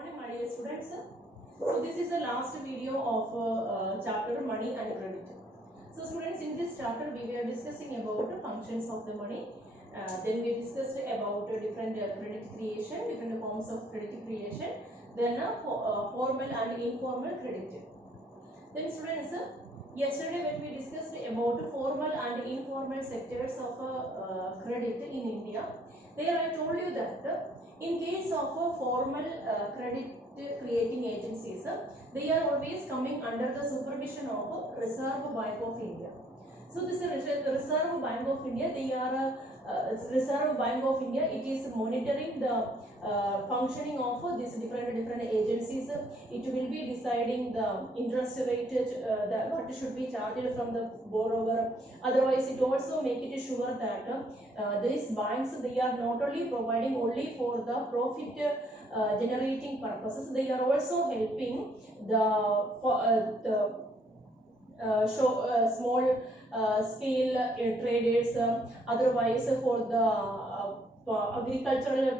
Morning, my dear students. So this is the last video of chapter Money and Credit. So students, in this chapter we were discussing about the functions of the money. Then we discussed about different credit creation, different forms of credit creation. Then formal and informal credit. Then students, yesterday when we discussed about formal and informal sectors of credit in India, there I told you that in case of formal credit creating agencies, they are always coming under the supervision of Reserve Bank of India. So this Reserve Bank of India, they are Reserve Bank of India. It is monitoring the functioning of these different agencies. It will be deciding the interest rate, what should be charged from the borrower. Otherwise, it also make it sure that these banks, they are not only providing only for the profit generating purposes, they are also helping the small scale traders, otherwise for the agricultural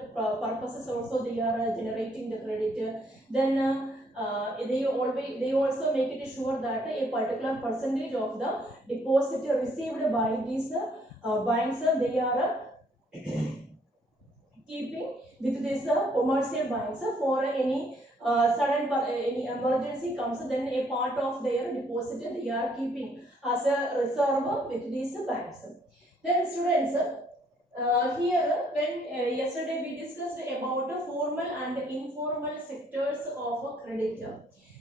purposes also they are generating the credit. Then they also make it sure that a particular percentage of the deposit received by these banks they are keeping with these commercial banks for any sudden any emergency comes, then a part of their deposit they are keeping as a reserve with these banks. Then students, here when yesterday we discussed about the formal and informal sectors of credit,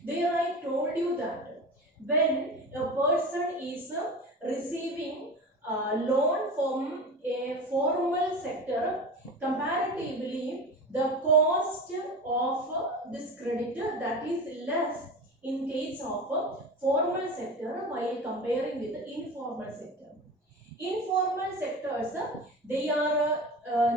there I told you that when a person is receiving loan from a formal sector, comparatively the cost of this credit that is less in case of formal sector while comparing with the informal sector. Informal sectors, they are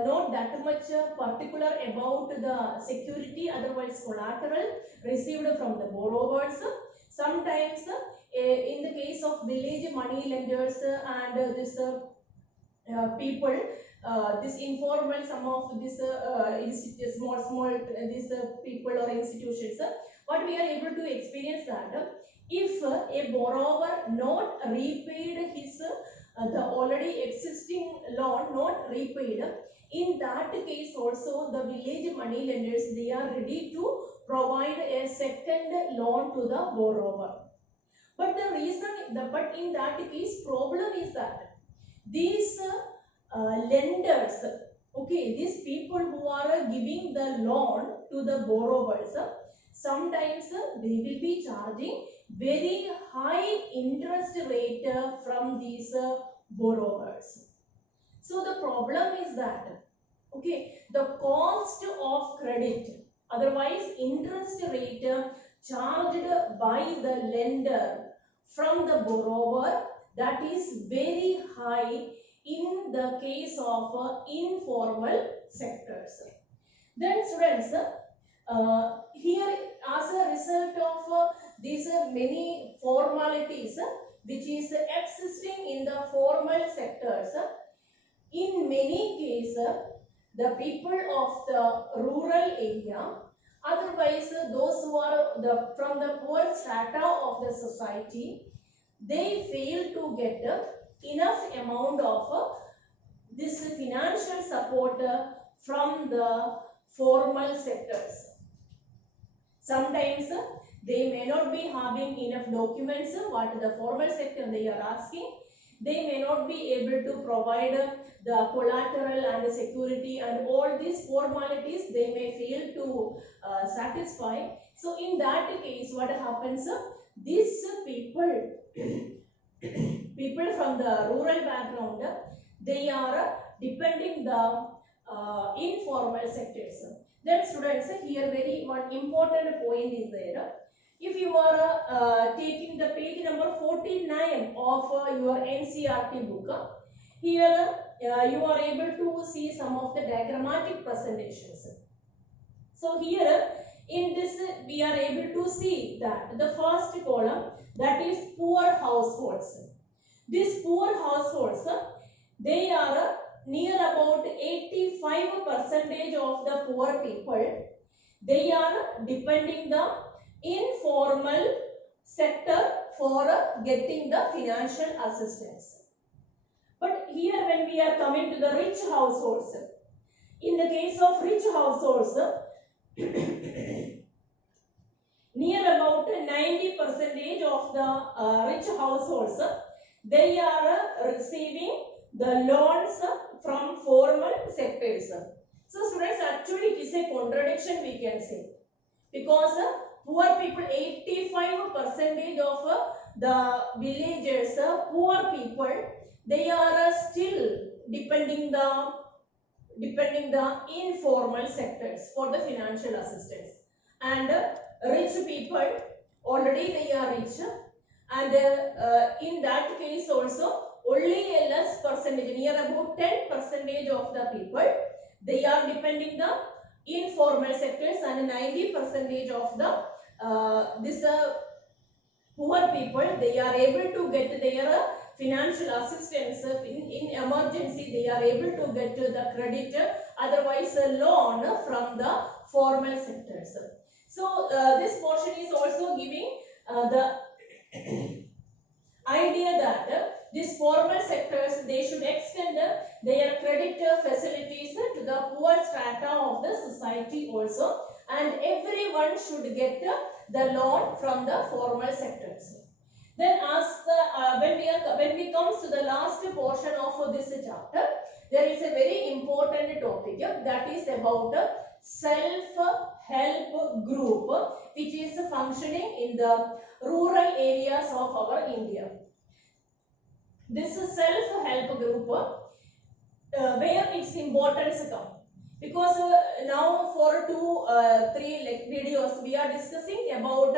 not that much particular about the security, otherwise collateral received from the borrowers. Sometimes in the case of village money lenders and this people, this informal, some of this small these people or institutions, what we are able to experience that if a borrower not repaid his the already existing loan not repaid, in that case also the village money lenders, they are ready to provide a second loan to the borrower. But the reason, but in that case problem is that these lenders, okay, these people who are giving the loan to the borrowers, sometimes they will be charging very high interest rate from these borrowers. So the problem is that, okay, the cost of credit, otherwise interest rate charged by the lender from the borrower, that is very high in the case of informal sectors. Then students, here as a result of these many formalities which is existing in the formal sectors, in many cases the people of the rural area, otherwise those who are from the poor strata of the society, they fail to get enough amount of this financial support from the formal sectors. Sometimes they may not be having enough documents what the formal sector they are asking. They may not be able to provide the collateral and security and all these formalities they may fail to satisfy. So in that case what happens, these people people from the rural background, they are depending the informal sectors. Then students, here very one important point is there. If you are taking the page number 49 of your NCERT book, here you are able to see some of the diagrammatic presentations. So here in this we are able to see that the first column, that is poor households. These poor households, they are near about 85% of the poor people. they are depending the informal sector for getting the financial assistance. But here when we are coming to the rich households, in the case of rich households, near about 90% of the rich households, they are receiving the loans from formal sectors. So students, actually it is a contradiction we can say, because poor people, 85% of the villagers, poor people, they are still depending the informal sectors for the financial assistance, and rich people already they are rich, and in that case also only a less percentage, near about 10% of the people, they are depending the informal sectors, and 90% of the poor people, they are able to get their financial assistance in emergency. They are able to get the credit, otherwise a loan from the formal sectors. So this portion is also giving the idea that these formal sectors, they should extend their credit facilities to the poor strata of the society also, and everyone should get the loan from the formal sectors. Then as when we comes to the last portion of this chapter, there is a very important topic that is about self-help group, which is functioning in the rural areas of our India. This self-help group, where its importance comes, because now for 2-3 videos we are discussing about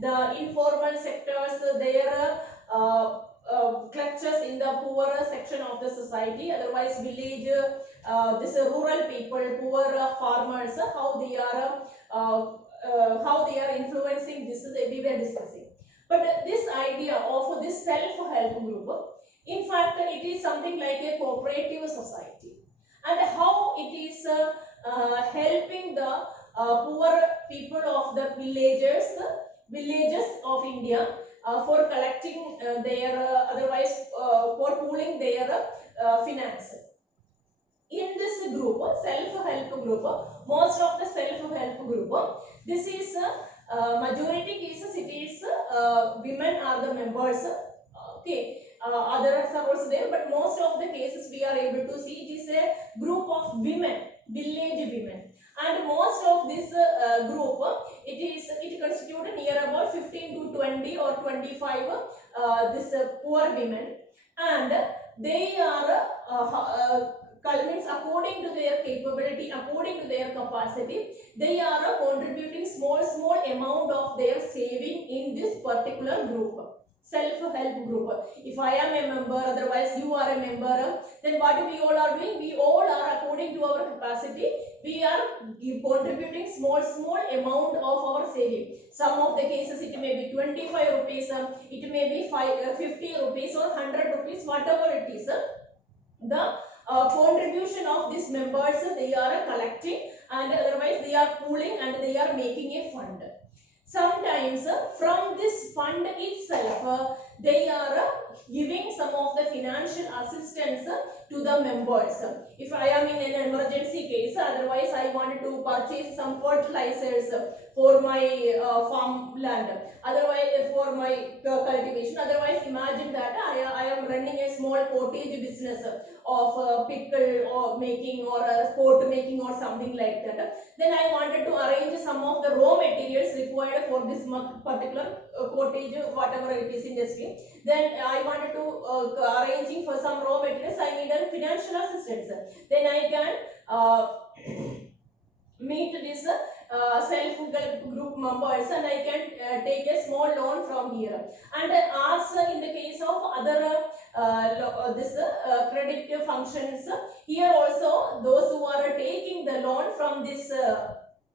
the informal sectors, their clutches in the poorer section of the society, otherwise village, this rural people, poor farmers, how they are influencing this, we were discussing. But this idea of this self-help group, in fact it is something like a cooperative society, and how it is helping the poor people of the villages of India for collecting their otherwise for pooling their finance. In this group, self-help group, most of the self-help group, this is majority cases it is women are the members. Okay. Others are also there, but most of the cases we are able to see it is a group of women, village women, and most of this group, it constituted near about 15 to 20 or 25 this poor women, and they are means according to their capability, according to their capacity, they are contributing small amount of their saving in this particular group, self-help group. If I am a member, otherwise you are a member, then what we all are doing, we all are according to our capacity, we are contributing small amount of our saving. Some of the cases it may be 25 rupees, it may be 50 rupees or 100 rupees, whatever it is. The contribution of these members, they are collecting, and otherwise they are pooling, and they are making a fund. Sometimes from this fund itself, they are giving some of the financial assistance to the members. If I am in an emergency case, otherwise I wanted to purchase some fertilizers for my farm land, otherwise for my cultivation, otherwise imagine that I am running a small cottage business of pickle or making, or sport making or something like that. Then I wanted to arrange some of the raw materials required for this particular cottage, whatever it is industry. Then I wanted to arranging for some raw materials, I need a financial assistance. Then I can meet this self-help group members, and I can take a small loan from here. And as in the case of other credit functions, here also those who are taking the loan from this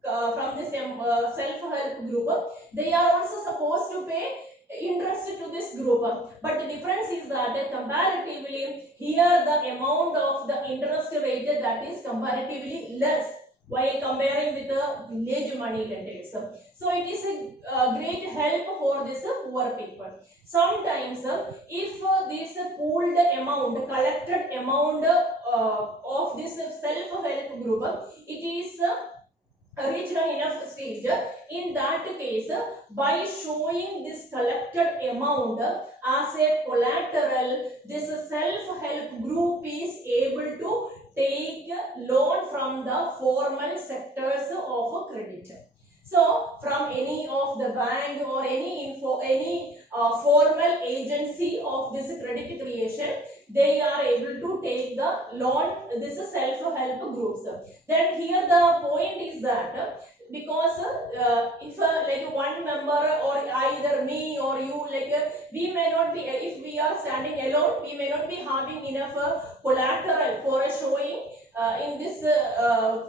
self-help group, they are also supposed to pay interest to this group. But the difference is that comparatively here the amount of the interest rate, that is comparatively less. while comparing with the village money lenders. So it is a great help for this poor people. Sometimes if this pooled amount, collected amount of this self-help group, it is reached enough stage, in that case, by showing this collected amount as a collateral, this self-help group is able to take loan from the formal sectors of credit. So from any of the bank or any formal agency of this credit creation, they are able to take the loan, this is self-help groups. Then here the point is that because if like one member or either me or you, like we may not be, if we are standing alone, we may not be having enough collateral for showing in this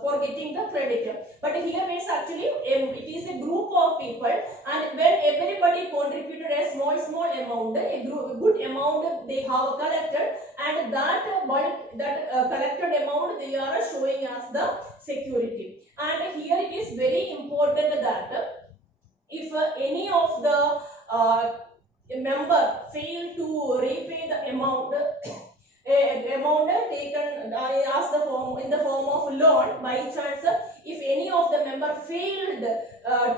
for getting the credit. But here means actually it is a group of people, and when everybody contributed a small amount, a good amount they have collected, and that bulk, that collected amount they are showing as the security. And here it is very important that if any of the member fail to repay the amount taken as the form in the form of loan, by chance if any of the member failed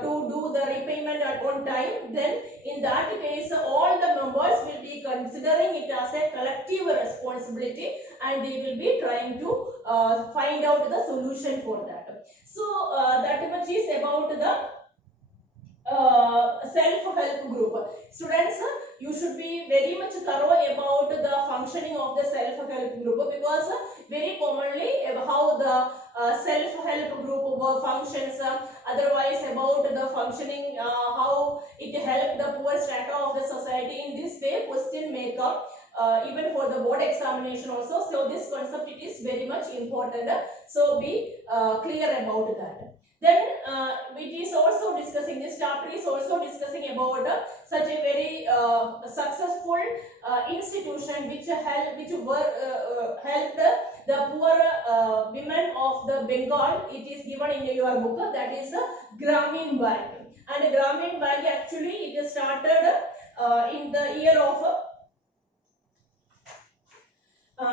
to do the repayment at one time, then in that case all the members will be considering it as a collective responsibility, and they will be trying to find out the solution for that. So that much is about the self-help group. Students, you should be very much thorough about the functioning of the self-help group, because very commonly how the self-help group functions, otherwise about the functioning, how it helps the poor strata of the society. In this way question may come even for the board examination also. So this concept, it is very much important, so be clear about that. Then it is also discussing, this chapter is also discussing about such a very successful institution which helped the poor women of the Bengal. It is given in your book, that is Grameen Bank. And Grameen Bank actually it started in the year of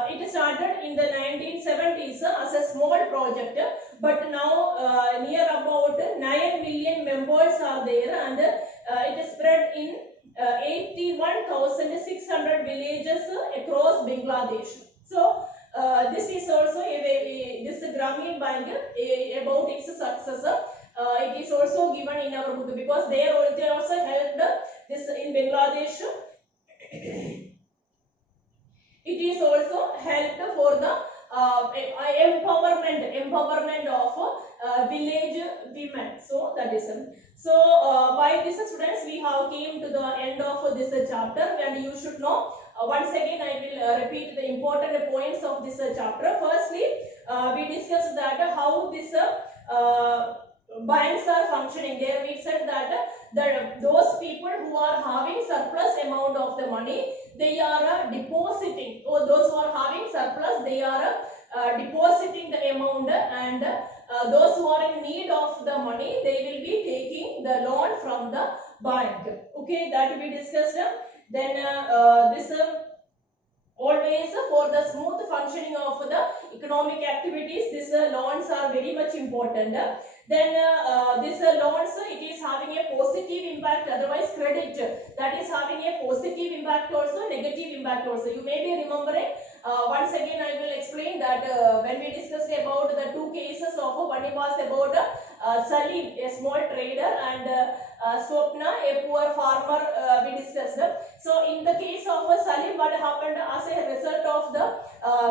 it started in the 1970s as a small project, but now near about 9 million members are there, and it is spread in 81,600 villages across Bangladesh. So this is also this Grameen Bank about its success. It is also given in our book, because they also helped this in Bangladesh. It is also helped for the empowerment of village women. So that is so by this, students, we have came to the end of this chapter, and you should know once again I will repeat the important points of this chapter. Firstly, we discussed that how this banks are functioning. There we said that those people who are having surplus amount of the money, they are depositing, or those who are having surplus, they are depositing the amount, and those who are in need of the money, they will be taking the loan from the bank. Okay, that we discussed. Then this always for the smooth functioning of the economic activities, these loans are very much important. Then this loans, it is having a positive impact, otherwise credit, that is having a positive impact also, negative impact also. You may be remembering, once again I will explain that when we discussed about the two cases of, one was about Salim, a small trader, and Swapna, a poor farmer, we discussed. So in the case of Salim, what happened as a result of the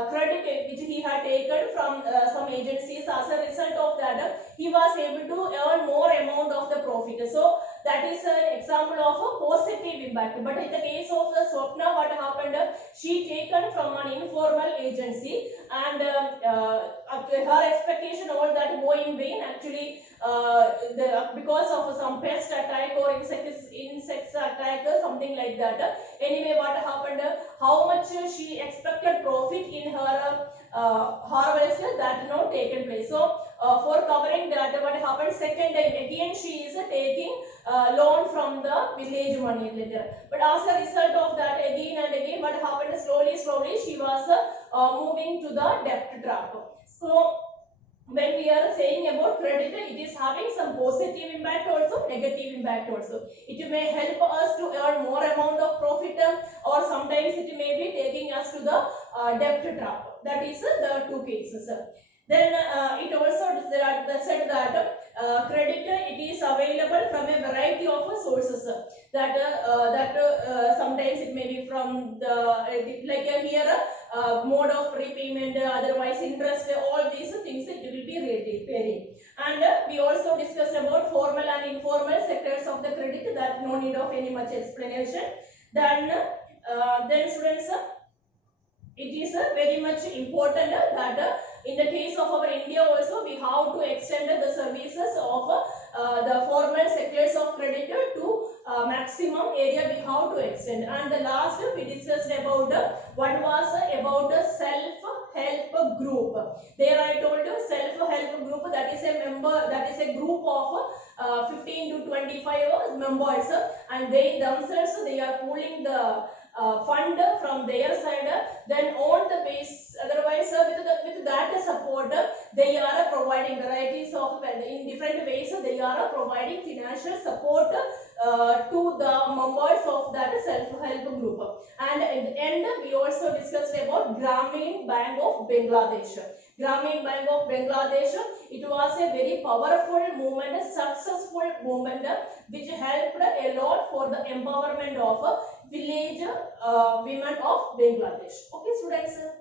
credit which he had taken from some agencies, as a result of that he was able to earn more amount of the profit. So that is an example of a positive impact. But in the case of the Swapna, what happened? She taken from an informal agency, and her expectation was that go in vain. Actually, because of some pest attack or insects attack, something like that. Anyway, what happened? How much she expected profit in her harvest, that not taken place. So for covering that, what happened? Second time again she is taking loan from the village money lender. But as a result of that, again and again, what happened? Slowly she was moving to the debt trap. So when we are saying about credit, it is having some positive impact also, negative impact also. It may help us to earn more amount of profit, or sometimes it may be taking us to the debt trap. That is the two cases. Then it also said that credit, it is available from a variety of sources. Sometimes it may be from the here mode of repayment, otherwise interest, all these things it will be varying. And we also discussed about formal and informal sectors of the credit, that no need of any much explanation. Then students, it is very much important that in the case of our India also, we have to extend the services of the formal sectors of credit to maximum area we have to extend. And the last we discussed about what was about the self-help group. There I told you self-help group, that is a group of 15 to 25 members, and they themselves, they are pooling the fund from their side. Then on the base, otherwise with that support, they are providing varieties of, in different ways, they are providing financial support to the members of that self-help group. And in the end, we also discussed about Grameen Bank of Bangladesh. Grameen Bank of Bangladesh, it was a very powerful movement, a successful movement, which helped a lot for the empowerment of village women of Bangladesh. Okay, students.